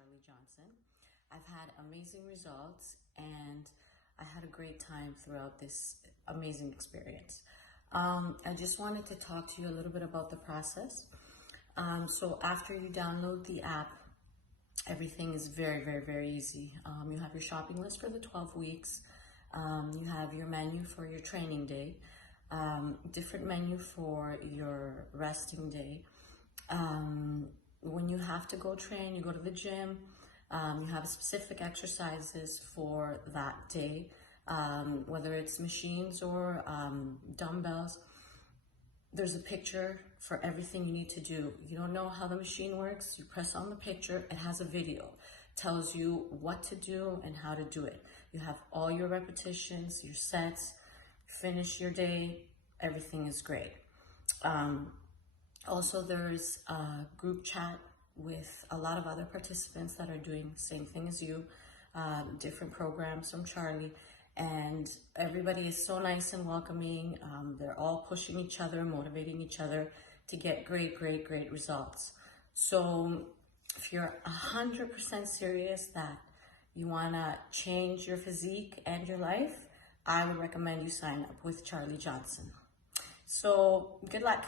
Charlie Johnson. I've had amazing results and I had a great time throughout this amazing experience. I just wanted to talk to you a little bit about the process. So after you download the app, everything is very easy. You have your shopping list for the 12 weeks. You have your menu for your training day, different menu for your resting day. When you have to go train, you go to the gym, you have specific exercises for that day, whether it's machines or dumbbells. There's a picture for everything you need to do. You don't know how the machine works, you press on the picture, it has a video, tells you what to do and how to do it. You have all your repetitions, your sets, finish your day, everything is great. Also, there's a group chat with a lot of other participants that are doing the same thing as you, different programs from Charlie, and everybody is so nice and welcoming. They're all pushing each other, motivating each other to get great results. So if you're 100% serious that you want to change your physique and your life, I would recommend you sign up with Charlie Johnson. So good luck.